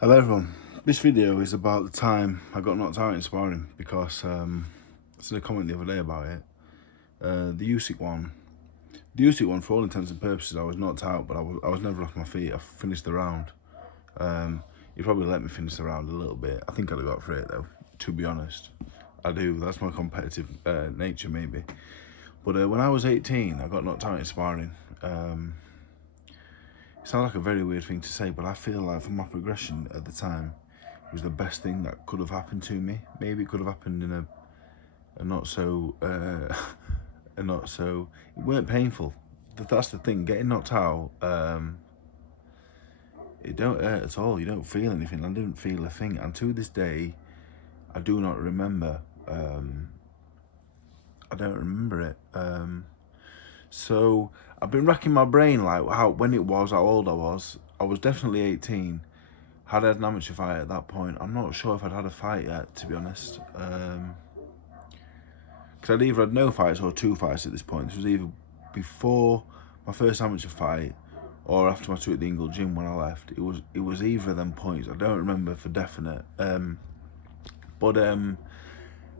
Hello everyone, this video is about the time I got knocked out in sparring because I said a comment the other day about it. The Usyk one. The Usyk one, for all intents and purposes, I was knocked out, but I was never off my feet. I finished the round. He probably let me finish the round a little bit. I think I'd have got through it though, to be honest. I do, that's my competitive nature maybe. But when I was 18, I got knocked out in sparring. It sounds like a very weird thing to say, but I feel like for my progression at the time, it was the best thing that could have happened to me. Maybe it could have happened in a not so, a not so, it weren't painful. That's the thing, getting knocked out, it don't hurt at all. You don't feel anything. I didn't feel a thing. And to this day, I do not remember, I don't remember it. So I've been racking my brain like when it was, how old I was. I was definitely 18. Had I had an amateur fight at that point? I'm not sure if I'd had a fight yet, to be honest. Because I'd either had no fights or 2 fights at this point. This was either before my first amateur fight or after my 2 at the Ingle gym when I left. It was either of them points. I don't remember for definite. But I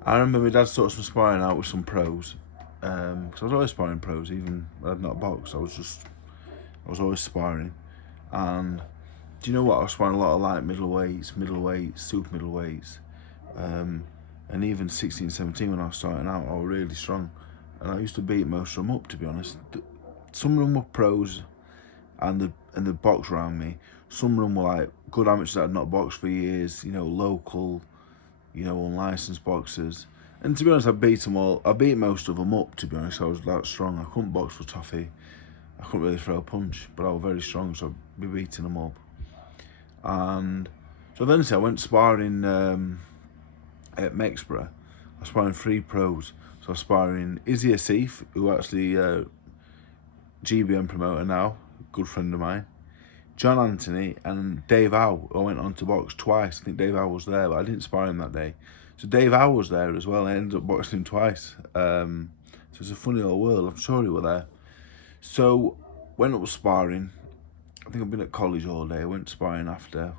remember my dad sorted some sparring out with some pros. Because I was always sparring pros, even when I'd not boxed. I was always sparring. And do you know what? I was sparring a lot of light middleweights, super middleweights. And even 16, 17 when I was starting out, I was really strong. And I used to beat most of them up, to be honest. Some of them were pros and the box around me. Some of them were like good amateurs that had not boxed for years, local, unlicensed boxers. And to be honest, I beat them all. I beat most of them up, to be honest. I was that strong. I couldn't box for toffee. I couldn't really throw a punch, but I was very strong, so I'd be beating them up. And so eventually I went sparring at Mexborough. I was sparring 3 pros. So I was sparring Usyk, who actually GBM promoter now, good friend of mine. John Anthony and Dave Howe, who I went on to box twice. I think Dave Howe was there, but I didn't spar him that day. So Dave Howe was there as well. I ended up boxing him twice. So it's a funny old world. I'm sure he were there. So went up sparring. I think I've been at college all day. I went sparring after.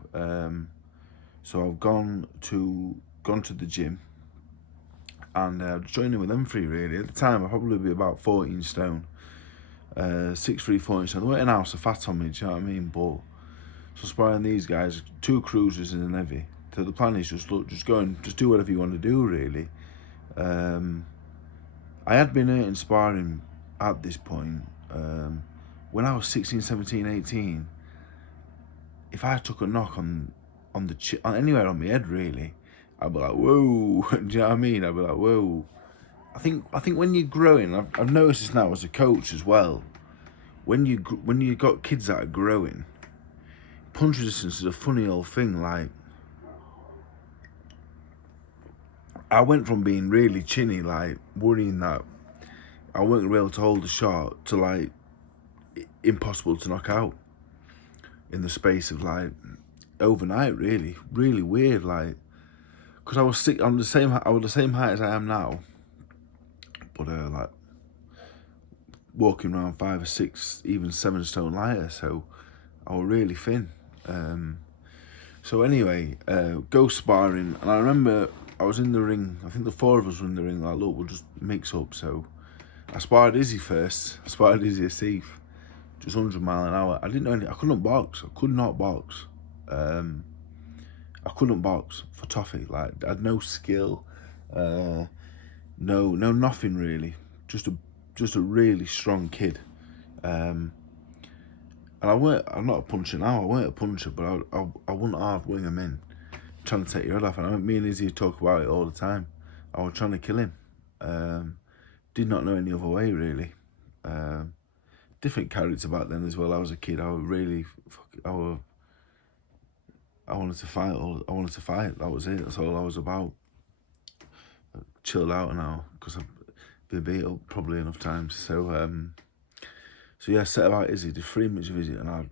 So I've gone to the gym and joined in with them 3 really. At the time, I'd probably be about 14 stone. 6'3", 14 stone. They weren't an ounce of fat on me, do you know what I mean? But so sparring these guys, 2 cruisers and an heavy. So the plan is just go and just do whatever you want to do, really. I had been hurt in sparring at this point. When I was 16, 17, 18, if I took a knock on the chin, anywhere on my head really, I'd be like, whoa, do you know what I mean? I'd be like, whoa. I think when you're growing, I've noticed this now as a coach as well. When you got kids that are growing, punch resistance is a funny old thing. Like, I went from being really chinny, like worrying that I weren't gonna be able to hold a shot, to like impossible to knock out in the space of like overnight. Really weird. Like, because I was sick. I was the same height as I am now, but like walking around 5 or 6, even 7 stone lighter. So I was really thin. So anyway, go sparring, and I remember I was in the ring. I think the 4 of us were in the ring. Like, look, we'll just mix up. So I sparred Izzy first. I sparred Izzy Asif, just 100 mile an hour. I didn't know anything. I couldn't box. I could not box. I couldn't box for toffee. Like, I had no skill, no nothing really. Just a really strong kid. And I'm not a puncher now. I weren't a puncher, but I wouldn't half wing him in, trying to take your head off. And me and Izzy talk about it all the time. I was trying to kill him. Did not know any other way really. Different character back then as well. I was a kid. I was really, I wanted to fight. I wanted to fight. That was it. That's all I was about. Chilled out now because I've been beat up probably enough times. So yeah, set about Izzy. Did 3 minutes of Izzy, and I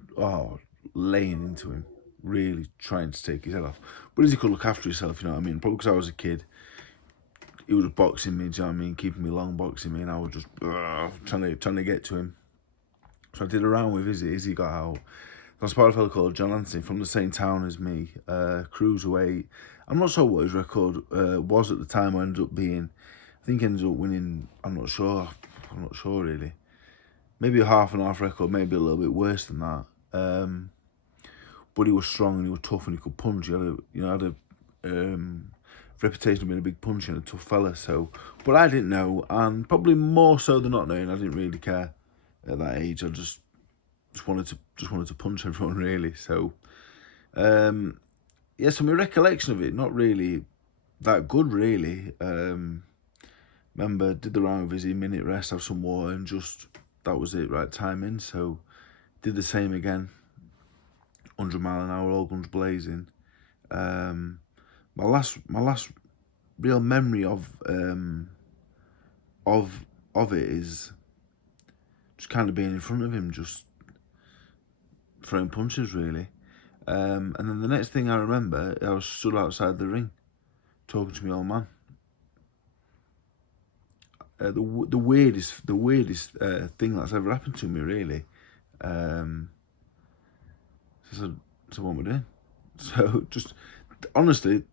laying into him, really trying to take his head off. But Izzy could look after himself, you know what I mean? Probably because I was a kid. He was boxing me, do you know what I mean? Keeping me long, boxing me, and I was just trying to get to him. So I did a round with Izzy. Izzy got out. I spotted a fellow called John Anthony from the same town as me, cruiserweight. I'm not sure what his record was at the time. I ended up being, I think he ended up winning. I'm not sure. I'm not sure really. Maybe a half and half record, maybe a little bit worse than that. But he was strong and he was tough and he could punch. He had a reputation of being a big puncher and a tough fella. So, but I didn't know, and probably more so than not knowing, I didn't really care at that age. I just wanted to punch everyone really. So, yeah. So my recollection of it, not really that good really. Remember, did the round with Izzy, minute rest, have some water, and just that was it. Right time in. So, did the same again. 100 mile an hour, all guns blazing. My last real memory of it is just kind of being in front of him, just throwing punches really. And then the next thing I remember, I was stood outside the ring, talking to my old man. The weirdest thing that's ever happened to me really. So what am I doing? So just honestly,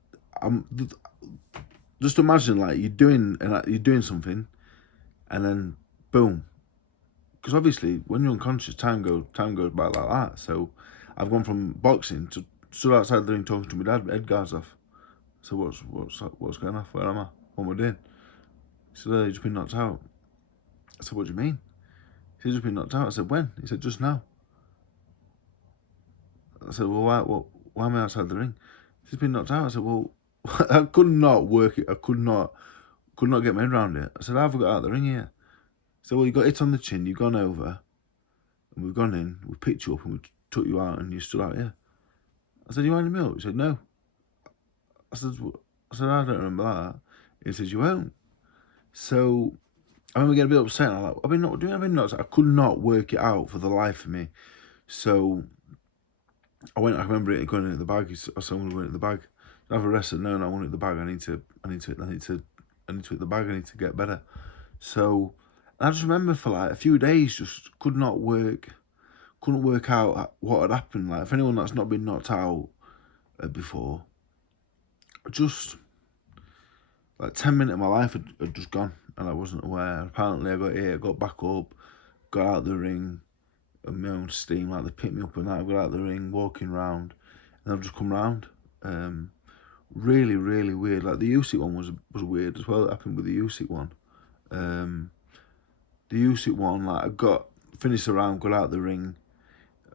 just imagine like you're doing something, and then boom. Because obviously, when you're unconscious, time goes by like that. So I've gone from boxing to stood outside the ring talking to my dad. Edgar's off. So what's going off? Where am I? What am I doing? He said, "Oh, you've just been knocked out." I said, "What do you mean?" He said, "You've just been knocked out." I said, "When?" He said, "Just now." I said, "Well, why am I outside the ring?" He's been knocked out. I said, "Well, I could not work it. I could not get my head around it." I said, "How have I got out of the ring here?" He said, "Well, you got hit on the chin. You've gone over, and we've gone in. We picked you up and we took you out, and you stood out here." I said, "You winded me up?" He said, "No." I said, "I don't remember that." He said, "You won't." So I remember getting a bit upset. I'm like, I've been knocked out. I could not work it out for the life of me. So I remember it going into the bag. I said, "I'm going to go into the bag." I have a rest. No, I want it in the bag. I need to hit the bag. I need to get better. So I just remember for like a few days, just couldn't work out what had happened. Like, if anyone that's not been knocked out before, just like 10 minutes of my life had just gone, and I wasn't aware. Apparently, I got here, got back up, got out the ring, and my own steam. Like, they picked me up and that. I got out the ring, walking round, and I've just come round. Really, really weird. Like, the Usyk one was weird as well. It happened with the Usyk one. The Usyk one, like, I finished the round, got out the ring,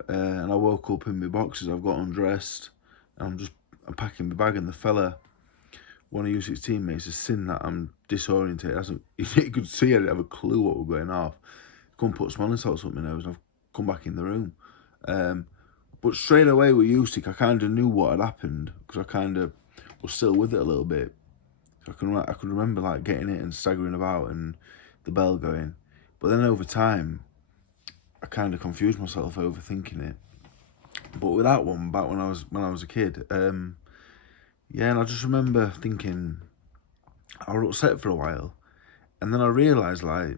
and I woke up in my boxes. I've got undressed, and I'm packing my bag, and the fella, one of Usyk's teammates, has seen that I'm disorientated. You could see I didn't have a clue what was going off. Come put smelling salts up my nose, and I've come back in the room. But straight away with Usyk, I kind of knew what had happened, because I kind of was still with it a little bit. So I could remember like getting it and staggering about and the bell going. But then over time, I kind of confused myself overthinking it. But with that one, back when I was a kid, yeah, and I just remember thinking, I was upset for a while, and then I realised like,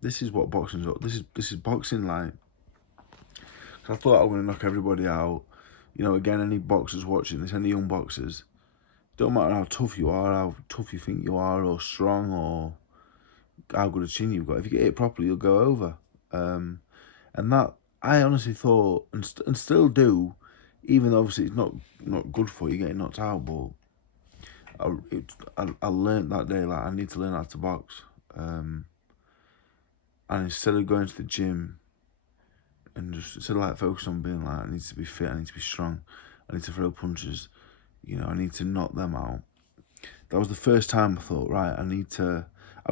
this is what boxing's up. This is boxing like. I thought I was going to knock everybody out. You know, again, any boxers watching this, any young boxers, don't matter how tough you are, how tough you think you are, or strong, or how good a chin you've got. If you get hit properly, you'll go over. And that, I honestly thought, and still do, even though obviously it's not good for you getting knocked out, but I learned that day, like, I need to learn how to box. And instead of going to the gym, and just instead of like focus on being like, I need to be fit, I need to be strong, I need to throw punches, you know, I need to knock them out. That was the first time I thought, right, I've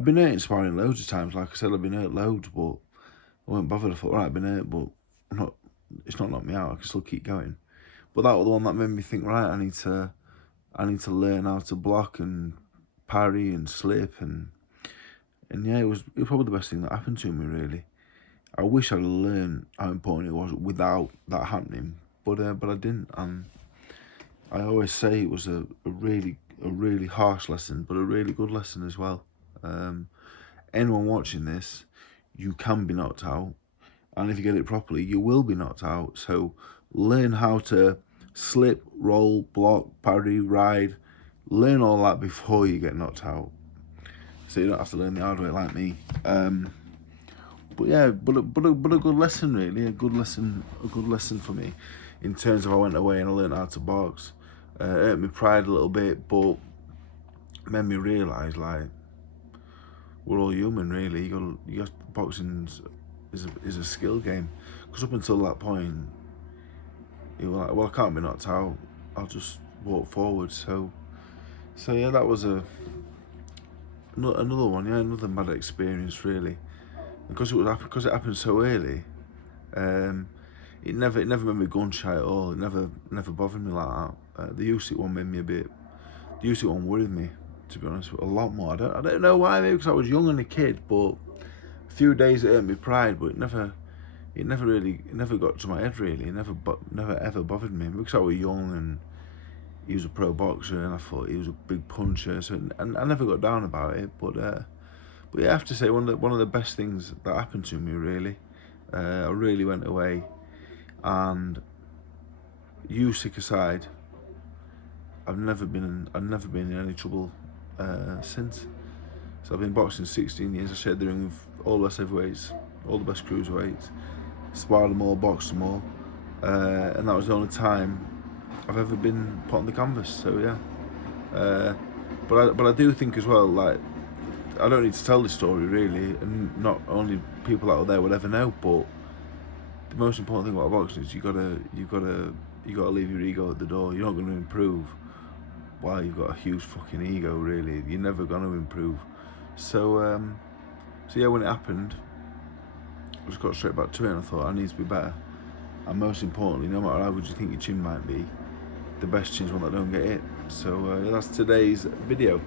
been hurt in sparring loads of times, like I said, I've been hurt loads, but I wasn't bothered. I thought, right, I've been hurt, but it's not knocked me out, I can still keep going. But that was the one that made me think, right, I need to learn how to block and parry and slip, and yeah, it was probably the best thing that happened to me, really. I wish I'd learned how important it was without that happening, but I didn't. And I always say it was a really harsh lesson, but a really good lesson as well. Anyone watching this, you can be knocked out, and if you get it properly, you will be knocked out. So learn how to slip, roll, block, parry, ride. Learn all that before you get knocked out, so you don't have to learn the hard way like me. But yeah, but a good lesson really, a good lesson for me, in terms of I went away and I learned how to box. Hurt me pride a little bit, but made me realise like we're all human really. You got boxing is a skill game, because up until that point you were like, well, I can't be knocked out, I'll just walk forward. So yeah, that was another one, yeah, another mad experience really. Because it happened so early, it never made me gun shy at all. It never bothered me like that. The Usyk one made me a bit. The Usyk one worried me, to be honest, a lot more. I don't know why, maybe because I was young and a kid, but a few days it hurt me pride, but it never got to my head really. It never ever bothered me, because I was young and he was a pro boxer and I thought he was a big puncher, so and I never got down about it. But yeah, I have to say one of the best things that happened to me really. I really went away, and Usyk aside, I've never been in any trouble since. So I've been boxing 16 years. I shared the ring with all the best heavyweights, all the best cruiserweights, sparred them all, boxed them all, and that was the only time I've ever been put on the canvas. So yeah, but I do think as well, like, I don't need to tell this story really, and not only people out there will ever know, but the most important thing about boxing is you gotta leave your ego at the door. You're not going to improve while you've got a huge fucking ego really. You're never going to improve. So yeah, when it happened, I just got straight back to it and I thought I need to be better. And most importantly, no matter how good you think your chin might be, the best chin's one that don't get hit. So yeah, that's today's video.